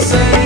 say.